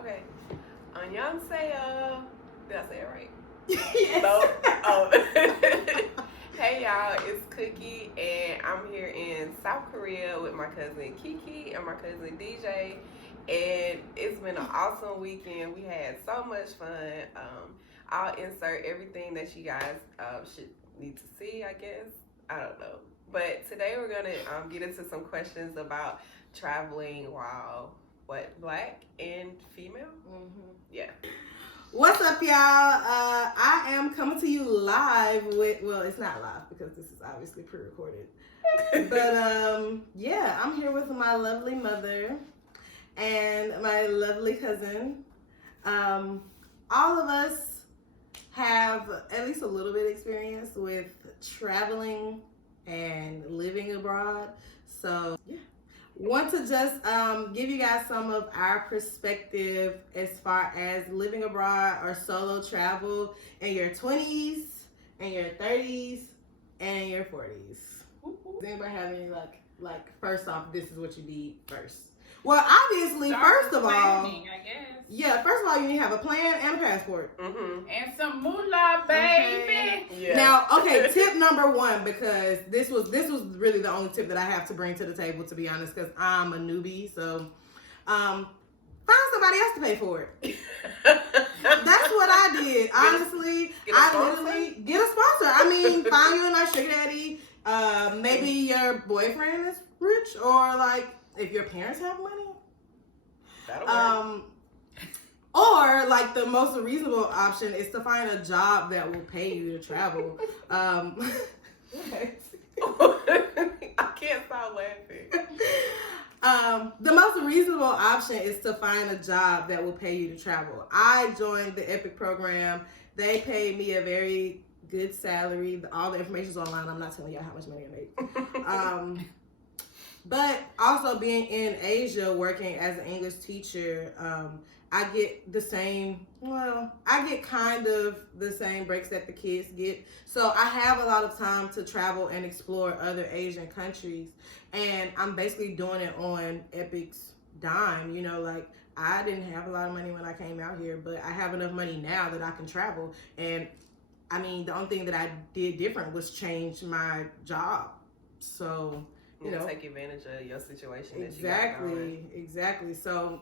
Okay. Annyeonghaseyo. Did I say it right? Yes. No? Oh. Hey y'all, it's Cookie, and I'm here in South Korea with my cousin Kiki and my cousin DJ, and it's been an awesome weekend. We had so much fun. I'll insert everything that you guys should need to see, I guess. I don't know. But today we're going to get into some questions about traveling while, black and female? Mm-hmm. Yeah. What's up, y'all? I am coming to you live with, well, it's not live because this is obviously pre-recorded. But, yeah, I'm here with my lovely mother and my lovely cousin. All of us have at least a little bit of experience with traveling and living abroad. So, yeah. Want to just give you guys some of our perspective as far as living abroad or solo travel in your 20s and your 30s and your 40s. Does anybody have any like first off, this is what you need first? Well, obviously, first of all, I guess. Yeah, first of all, you need to have a plan and a passport. Mm-hmm. And some moolah, baby. Okay. Yeah. Now, okay, tip number one, because this was really the only tip that I have to bring to the table, to be honest, because I'm a newbie. So, find somebody else to pay for it. That's what I did. Honestly, I literally get a sponsor. I mean, find you a nice sugar daddy. Maybe your boyfriend is rich, or like if your parents have money. That'll work. Or like the most reasonable option is to find a job that will pay you to travel. I can't stop laughing. The most reasonable option is to find a job that will pay you to travel. I joined the EPIC program. They paid me a very good salary. All the information's online. I'm not telling y'all how much money I make. But also being in Asia, working as an English teacher, I get I get kind of the same breaks that the kids get. So I have a lot of time to travel and explore other Asian countries. And I'm basically doing it on EPIC's dime. You know, like I didn't have a lot of money when I came out here, but I have enough money now that I can travel. And I mean, the only thing that I did different was change my job. So, you know, take advantage of your situation. Exactly. So,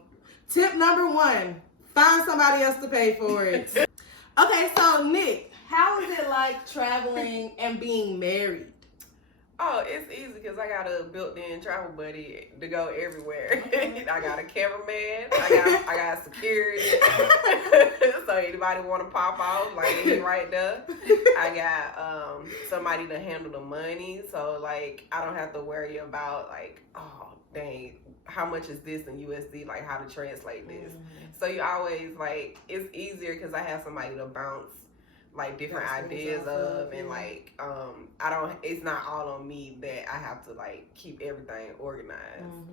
tip number one: find somebody else to pay for it. Okay, so Nick, how is it like traveling and being married? Oh, it's easy because I got a built-in travel buddy to go everywhere. I got a cameraman. I got security. So anybody want to pop off, like he right there. I got somebody to handle the money. So like I don't have to worry about like, oh dang, how much is this in USD? Like how to translate this. So you always like it's easier because I have somebody to bounce like different ideas of, and like it's not all on me that I have to like keep everything organized.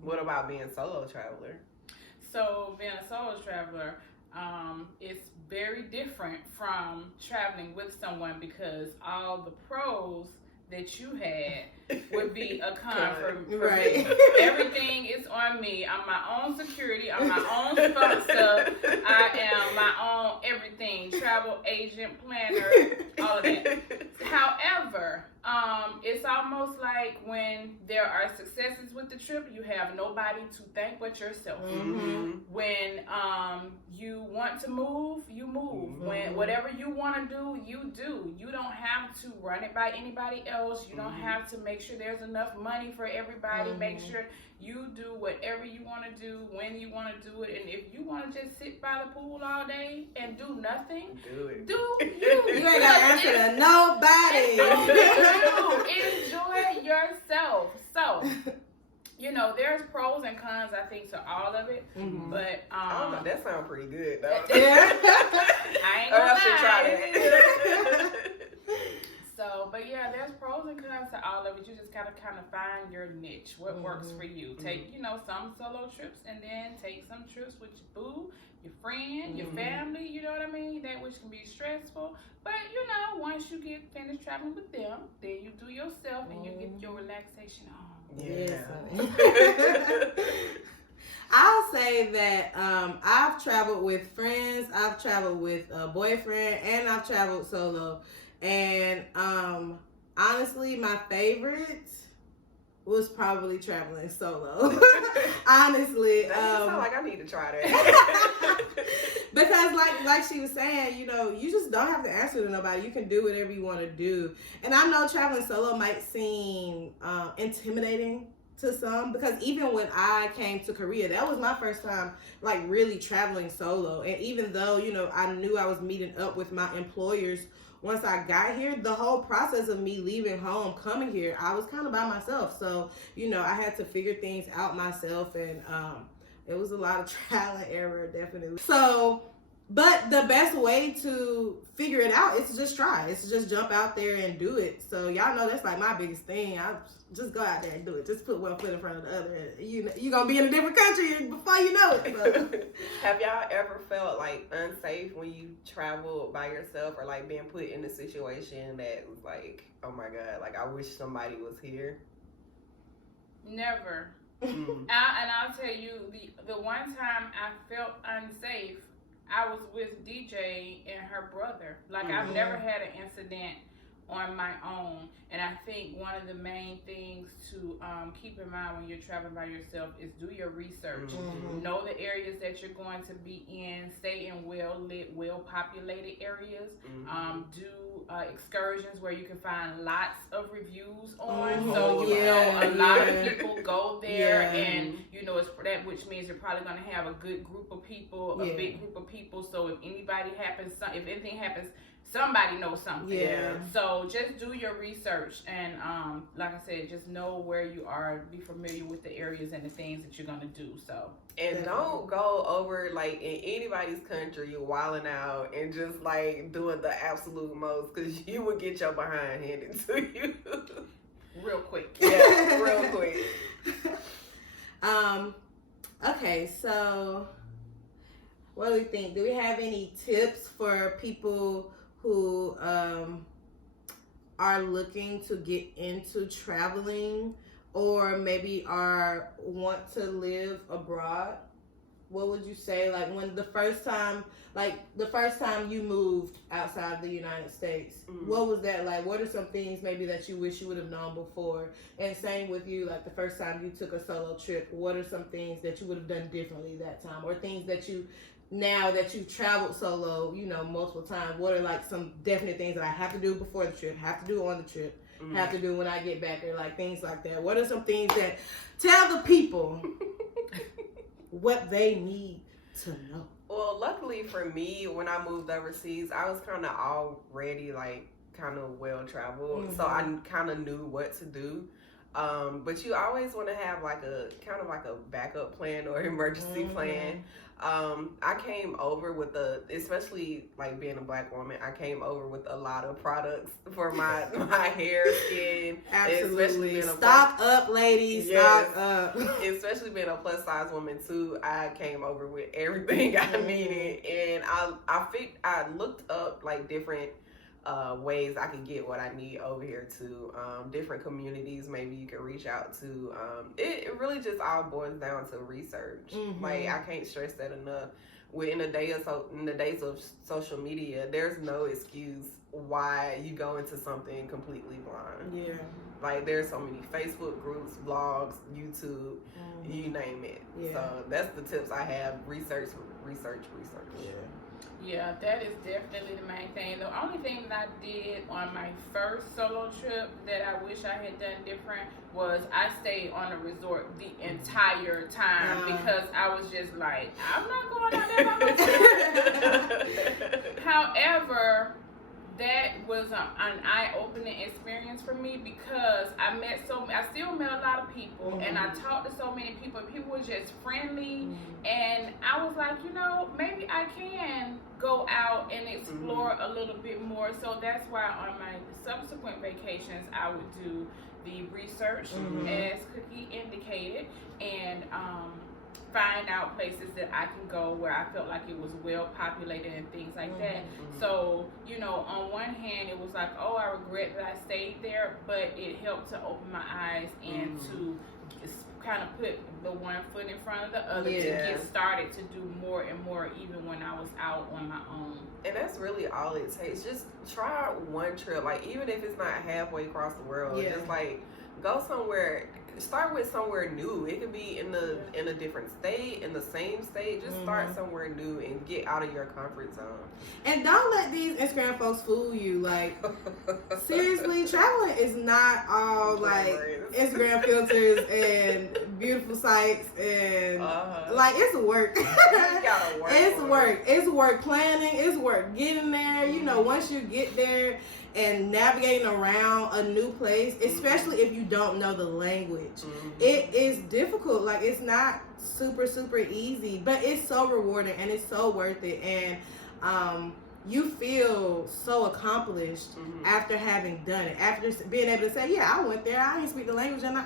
What about being a solo traveler? So being a solo traveler, it's very different from traveling with someone because all the pros that you had would be a con for right. me. Everything is on me. I'm my own security. I'm my own sponsor. I am my own everything. Travel agent, planner, all of that. However, it's almost like when there are successes with the trip, you have nobody to thank but yourself. Mm-hmm. When you want to move, you move. Mm-hmm. When whatever you want to do, you do. You don't have to run it by anybody else. You don't have to make sure there's enough money for everybody. Make sure you do whatever you want to do when you want to do it. And if you want to just sit by the pool all day and do nothing, do it. Do you. You ain't got to answer to nobody. Enjoy yourself. So, you know, there's pros and cons, I think, to all of it. Mm-hmm. But I don't know, that sounds pretty good though. I ain't gonna should try that. So, but yeah, there's pros and cons to all of it. You just gotta kind of find your niche, what works for you. Take, you know, some solo trips and then take some trips with your boo, your friend, your family, you know what I mean? That which can be stressful. But, you know, once you get finished traveling with them, then you do yourself and you get your relaxation on. Yeah. I'll say that I've traveled with friends, I've traveled with a boyfriend, and I've traveled solo. And honestly, my favorite was probably traveling solo. Honestly, That sound like I need to try that. because like she was saying, you know, you just don't have to answer to nobody. You can do whatever you want to do. And I know traveling solo might seem intimidating to some, because even when I came to Korea, that was my first time like really traveling solo. And even though, you know, I knew I was meeting up with my employers once I got here, the whole process of me leaving home, coming here, I was kind of by myself. So, you know, I had to figure things out myself, and it was a lot of trial and error, definitely. So, but the best way to figure it out is to just try. It's to just jump out there and do it. So y'all know that's like my biggest thing. I just go out there and do it. Just put one foot in front of the other. You're going to be in a different country before you know it. So. Have y'all ever felt like unsafe when you travel by yourself, or like being put in a situation that was like, oh my God, like I wish somebody was here? Never. And I'll tell you, the one time I felt unsafe, I was with DJ and her brother. Like, I've never had an incident on my own. And I think one of the main things to keep in mind when you're traveling by yourself is do your research. Know the areas that you're going to be in. Stay in well-lit, well-populated areas. Do excursions where you can find lots of reviews on. So you know a lot of people go there, and you know it's that, which means you're probably going to have a good group of people, a big group of people. So if anything happens, somebody knows something. So just do your research, and like I said, just know where you are, be familiar with the areas and the things that you're gonna do. So don't go over like in anybody's country, you're wilding out and just like doing the absolute most, because you will get your behind handed to you real quick. Yeah, real quick. Okay, so what do we think? Do we have any tips for people who are looking to get into traveling, or maybe want to live abroad? What would you say, like, when the first time you moved outside the United States, what was that like? What are some things maybe that you wish you would have known before? And same with you, like the first time you took a solo trip, what are some things that you would have done differently that time, or things that you, now that you've traveled solo, you know, multiple times, what are like some definite things that I have to do before the trip, have to do on the trip, have to do when I get back, or like things like that? What are some things that tell the people what they need to know? Well, luckily for me, when I moved overseas, I was kind of already like kind of well traveled, so I kind of knew what to do. But you always want to have like a kind of like a backup plan or emergency plan. I came over with especially like being a Black woman, I came over with a lot of products for my hair, skin. Absolutely. Stock up, ladies. Yes. Stock up. Especially being a plus size woman too, I came over with everything I needed, and I looked up like different ways I can get what I need over here to different communities maybe you can reach out to. It really just all boils down to research. Like, I can't stress that enough. In the days of social media, there's no excuse why you go into something completely blind. Like, there's so many Facebook groups, blogs, YouTube, you name it. So that's the tips I have. Research. Yeah, that is definitely the main thing. The only thing that I did on my first solo trip that I wish I had done different was I stayed on a resort the entire time, because I was just like, I'm not going out there by myself. However, that was an eye-opening experience for me, because I still met a lot of people, and I talked to so many people, and people were just friendly, and I was like, you know, maybe I can go out and explore a little bit more. So that's why on my subsequent vacations, I would do the research, as Cookie indicated, and find out places that I can go where I felt like it was well populated and things like that. So, you know, on one hand, it was like, oh, I regret that I stayed there, but it helped to open my eyes and to kind of put the one foot in front of the other to Yeah. get started to do more and more, even when I was out on my own. And that's really all it takes. Just try one trip. Like, even if it's not halfway across the world, Yeah. just like go somewhere. Start with somewhere new. It could be in a different state, in the same state. Just start somewhere new and get out of your comfort zone. And don't let these Instagram folks fool you. Like, seriously, traveling is not all like Instagram filters and beautiful sights and like it's work. You gotta work. It's for work. It's work planning. It's work getting there. You know, once you get there and navigating around a new place, especially if you don't know the language, it is difficult. Like, it's not super easy, but it's so rewarding and it's so worth it. And you feel so accomplished after having done it, after being able to say, yeah, I went there, I didn't speak the language, and I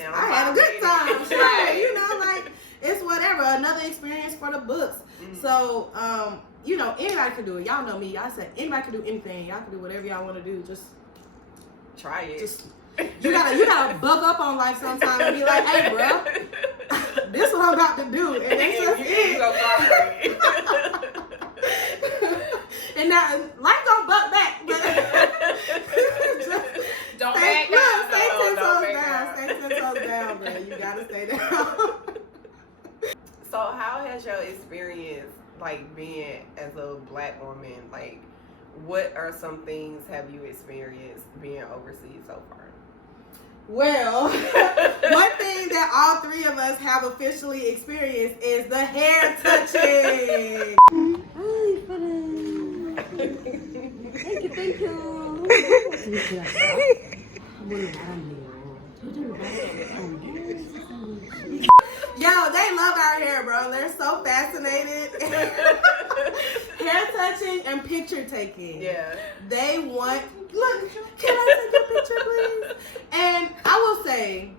had a good time. Sure, you know, like, it's whatever, another experience for the books. So you know, anybody can do it. Y'all know me. I said anybody can do anything. Y'all can do whatever y'all want to do. Just try it. Just you gotta bug up on life sometime and be like, hey, bro, this is what I'm about to do, and that's just it. And now life don't buck back, but don't back down. Stay 10 toes down, bro. You gotta stay down. So, how has your experience, like, being as a Black woman, like, what are some things have you experienced being overseas so far? Well, one thing that all three of us have officially experienced is the hair touching. Thank you. Yo, they love our hair, bro. They're so fascinated. Hair touching and picture taking. Yeah. They want, look, can I take a picture, please? And I will say,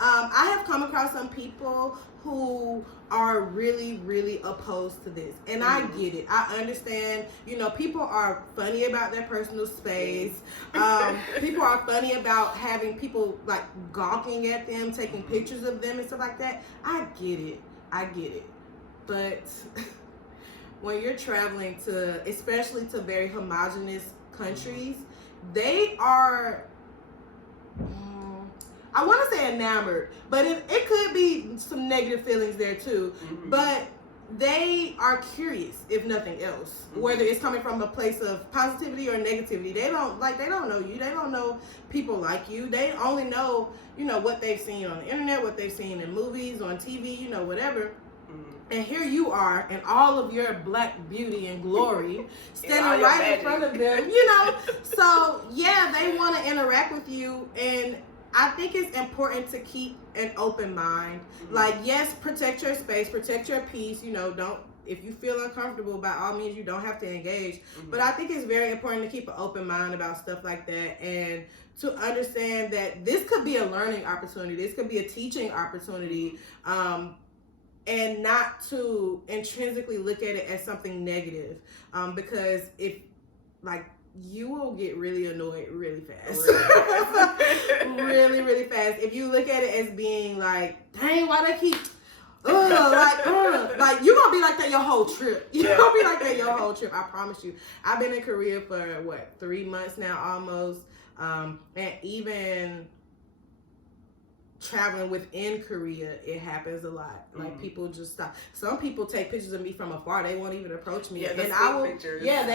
I have come across some people who are really opposed to this. And I get it. I understand, you know, people are funny about their personal space. People are funny about having people like gawking at them, taking pictures of them and stuff like that. I get it. But when you're traveling to, especially to very homogenous countries, they are, I want to say enamored, but it could be some negative feelings there too. But they are curious, if nothing else, whether it's coming from a place of positivity or negativity. They don't know you. They don't know people like you. They only know, you know, what they've seen on the internet, what they've seen in movies, on TV, you know, whatever. And here you are in all of your Black beauty and glory, standing right in front of them, you know. So yeah, they want to interact with you, and I think it's important to keep an open mind. Like, yes, protect your space, protect your peace. You know, don't, if you feel uncomfortable, by all means, you don't have to engage. But I think it's very important to keep an open mind about stuff like that, and to understand that this could be a learning opportunity. This could be a teaching opportunity. And not to intrinsically look at it as something negative. Because if, like, you will get really annoyed really fast. Really fast. If you look at it as being like, dang, why they keep, like you're gonna be like that your whole trip. You're gonna be like that your whole trip. I promise you. I've been in Korea for 3 months now almost. And even traveling within Korea, it happens a lot. Like, people just stop. Some people take pictures of me from afar. They won't even approach me. Yeah, and I will. Pictures. Yeah,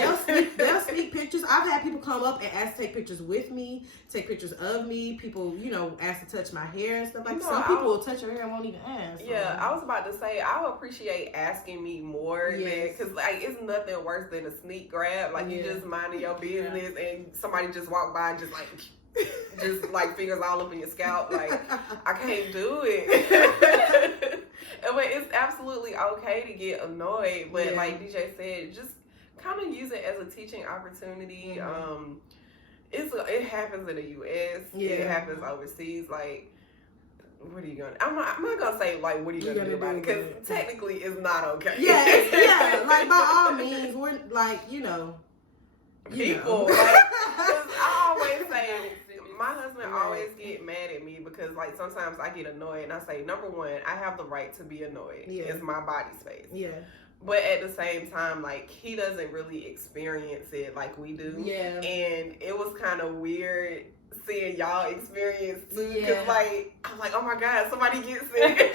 they'll sneak pictures. I've had people come up and ask to take pictures with me, take pictures of me. People, you know, ask to touch my hair and stuff like that. Some people will touch your hair and won't even ask. Yeah, I was about to say, I would appreciate asking me more, because like, it's nothing worse than a sneak grab. Like, you just minding your business and somebody just walk by and just like fingers all up in your scalp. Like, I can't do it. But it's absolutely okay to get annoyed. But like DJ said, just kind of use it as a teaching opportunity. It happens in the U.S. It happens overseas. Like, what are you gonna? I'm not gonna say like, what are you gonna do about it? Because technically, it's not okay. Yeah. Like, by all means, we're like, you know. People, like, 'cause I always say, my husband Right. always get mad at me because, like, sometimes I get annoyed and I say, number one, I have the right to be annoyed. Yeah. It's my body space. Yeah. But at the same time, like, he doesn't really experience it like we do. Yeah. And it was kind of weird seeing y'all experience too. Yeah. Because, like, I'm like, oh my God, somebody gets it.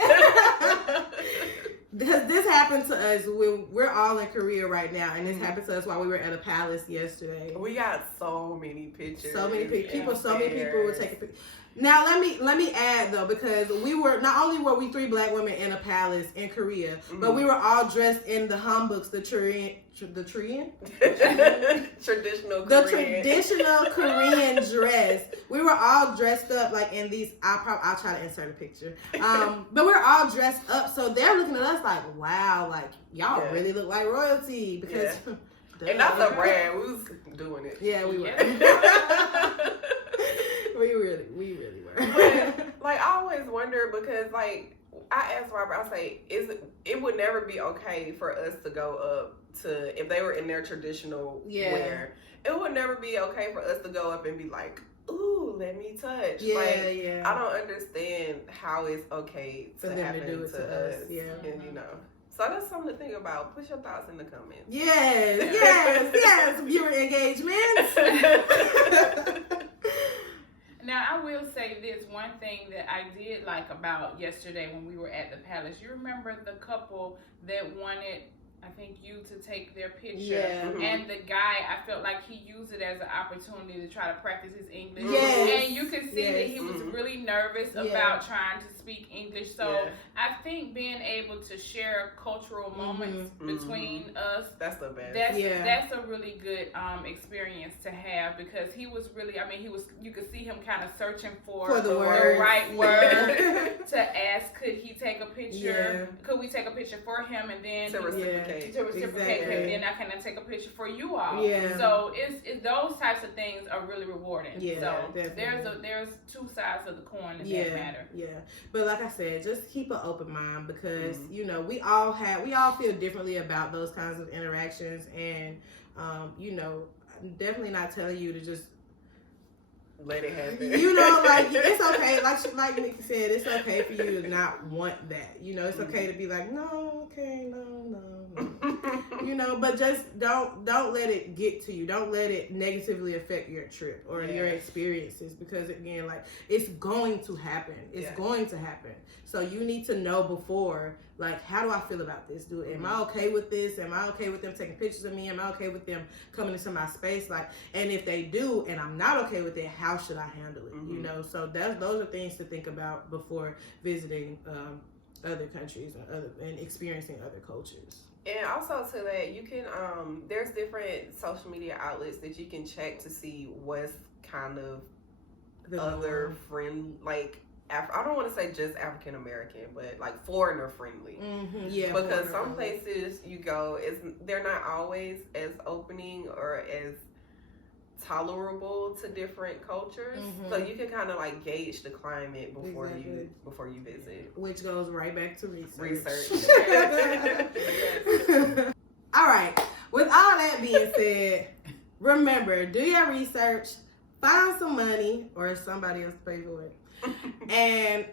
Because this happened to us when we're all in Korea right now, and this happened to us while we were at a palace yesterday. We got so many pictures. So many people. and So many people were pairs. taking pictures. Now let me add though, because we were not only were we 3 black women in a palace in Korea, but we were all dressed in the hanboks, the traditional Korean dress. We were all dressed up like in these. I'll try to insert a picture. But we're all dressed up, so they're looking at us like, wow, like y'all really look like royalty because. And that's a brand. We was doing it. Yeah, we were. we really were. But, like, I always wonder because, like, I asked Robert, I say, it would never be okay for us to go up to, if they were in their traditional wear, it would never be okay for us to go up and be like, ooh, let me touch. I don't understand how it's okay for to them happen to do it to us. Yeah. And, you know. So that's something to think about. Put your thoughts in the comments. Yes, viewer engagement. Now, I will say this one thing that I did like about yesterday when we were at the palace. You remember the couple that wanted, I think, you to take their picture. Yeah. And the guy, I felt like he used it as an opportunity to try to practice his English. Yes. And you could see that he was really nervous about trying to speak English. So I think being able to share cultural moments between us, that's the best. That's a really good experience to have, because he was really, you could see him kind of searching for the right word to ask, could he take a picture? Could we take a picture for him? And then to reciprocate. And then I can take a picture for you all. Yeah. So it's those types of things are really rewarding. Yeah, so definitely. there's two sides of the coin in that matter. Yeah. But like I said, just keep an open mind, because you know, we all feel differently about those kinds of interactions, and you know, I'm definitely not telling you to just let it happen. You know, like, it's okay. Like Nikki said, it's okay for you to not want that. You know, it's okay to be like, no. You know, but just don't let it get to you. Don't let it negatively affect your trip or your experiences, because again, like, it's going to happen. It's going to happen. So you need to know before, like, how do I feel about this? Am I okay with this? Am I okay with them taking pictures of me? Am I okay with them coming into my space? Like, and if they do, and I'm not okay with it, how should I handle it? You know, so those are things to think about before visiting other countries and experiencing other cultures. And also to that, you can there's different social media outlets that you can check to see what's kind of other friend, like, I don't want to say just African American, but like foreigner friendly. Yeah, because some places you go, they're not always as opening or as tolerable to different cultures. So you can kind of like gauge the climate before you visit. Which goes right back to research. All right. With all that being said, remember, do your research, find some money or somebody else pay for it. And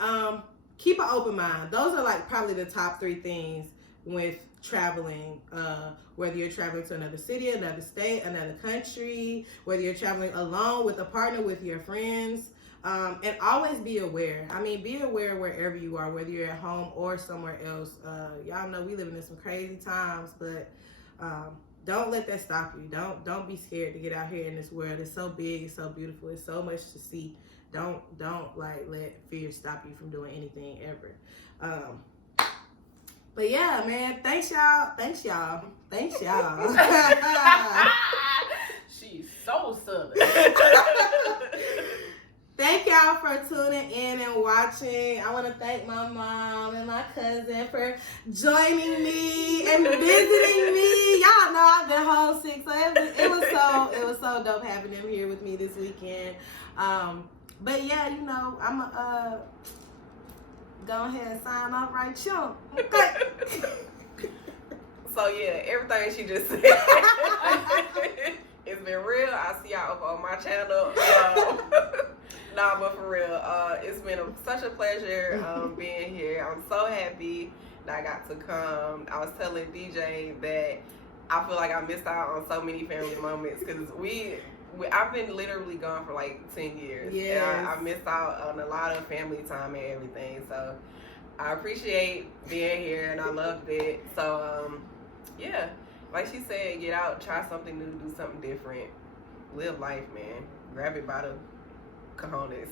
keep an open mind. Those are like probably the top 3 things with traveling, whether you're traveling to another city, another state, another country, whether you're traveling alone, with a partner, with your friends, and always be aware. Be aware wherever you are, whether you're at home or somewhere else. Y'all know we living in some crazy times, but don't let that stop you. Don't be scared to get out here in this world. It's so big, it's so beautiful, it's so much to see. Don't like let fear stop you from doing anything ever. But yeah, man, thanks y'all. She's so southern. Thank y'all for tuning in and watching. I want to thank my mom and my cousin for joining me and visiting me. Y'all know I've been homesick, so it was so dope having them here with me this weekend. But yeah, you know, I'm go ahead and sign off right here. Okay. So yeah, everything she just said. It's been real. I'll see y'all up on my channel. Nah, but for real, it's been such a pleasure being here. I'm so happy that I got to come. I was telling DJ that I feel like I missed out on so many family moments because I've been literally gone for like 10 years. Yes. And I missed out on a lot of family time and everything. So I appreciate being here and I loved it. So, yeah, like she said, get out, try something new, do something different. Live life, man. Grab it by the cojones.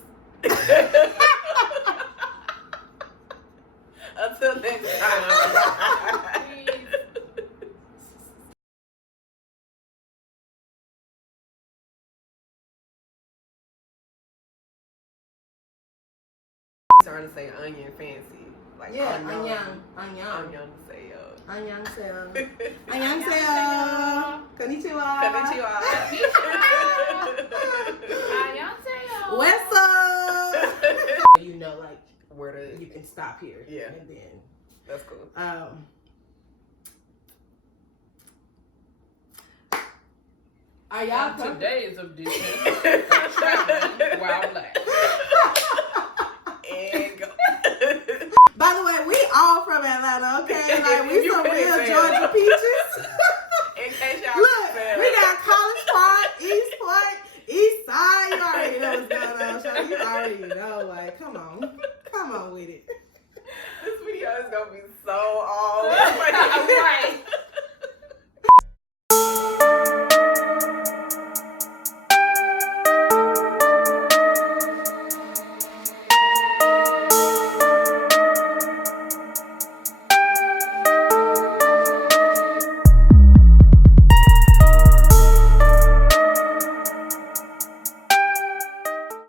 Until next time. Trying to say onion fancy. Like onion. Onion sayo. Annyeonghaseyo. Annyeonghaseyo. Konnichiwa. Konnichiwa. What's up? You know, like where to you can stop here. Yeah. And then that's cool. Are y'all today's edition of Traveling While Black. And go. By the way, we all from Atlanta, okay? Like we You some really real say Georgia peaches. In case y'all Look, we got College Park, East Point, East Side. You already know what's going on, so you already know. Like, come on with it. This video is gonna be so all. Right.